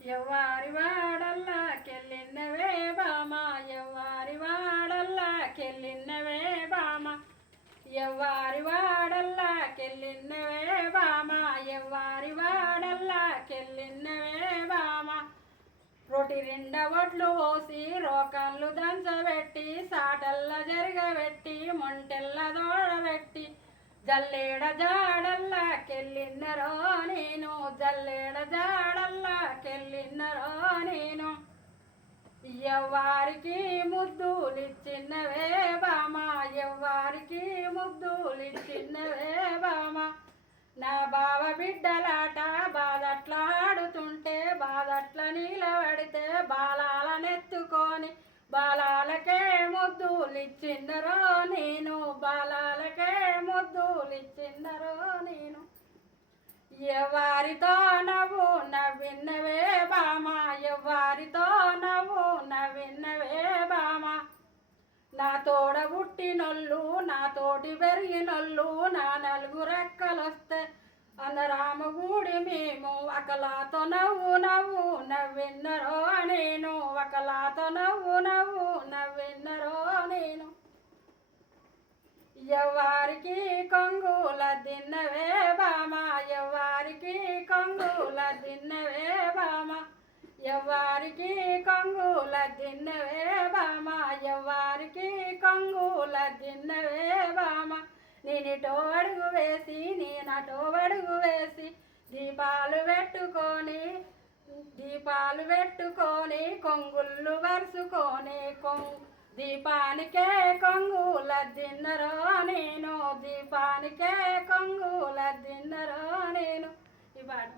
ఎవ్వారి వాడల్లాకెళ్ళినవే బామ, ఎవ్వారి వాడల్లాకెళ్ళినవే బామ, ఎవ్వారి వాడల్లాకెళ్ళినవే బామ, ఎవ్వారి వాడల్లాకెళ్ళినవే బామ. రొట్టి నిండ ఒట్లు పోసి రోకళ్ళు దంచబెట్టి సాటల్ల జరగబెట్టి మొంటెల్ల దోడబెట్టి జల్లేడ జాడల్లాకెళ్ళిన్నరో నేను, జల్లేడ జాడల్లాకెళ్ళిన్నరో నేను. ఎవ్వారికి ముద్దులిచ్చినవే బామ, ఎవ్వారికి ముద్దులిచ్చినవే బామ. నా బావ బిడ్డలాట బాధట్లాడుతుంటే బాధట్ల నిలబడితే బాలాలనెత్తుకొని బాలాలకే ముద్దులిచ్చిన్నరో నేను, బాలాలకే ముద్దులిచ్చిన్నరో నేను. ఎవ్వారితో నవ్వు నవ్విన్నవే బామ, ఎవ్వారితో నవ్వు నవ్విన్నవే బామ. నా తోడ పుట్టినోళ్ళు నా తోటి పెరిగినోళ్ళు నా నలుగురెక్కలొస్తే అందరామగూడి మేము ఒకలాతో నవ్వు నవ్వు నవ్విన్నరో నేను, ఒకలాతో నవ్వు నవ్వు నవ్విన్నరో నేను. ఎవ్వారికి కొంగుల దిన్నవే బామ, ఎవ్వారికి కొంగుల దిన్నవే బామ, ఎవ్వారికి కొంగుల దిన్నవే బామ, ఎవ్వారికి కొంగుల దిన్నవే బామ. నేనిటో అడుగు వేసి నేనటో అడుగు వేసి దీపాలు పెట్టుకొని కొంగుళ్ళు వరుసుకొని దీపానికే కొంగుల దిన్నరో నేను, దీపానికే కొంగుల దిన్నరో నేను. ఈ పాట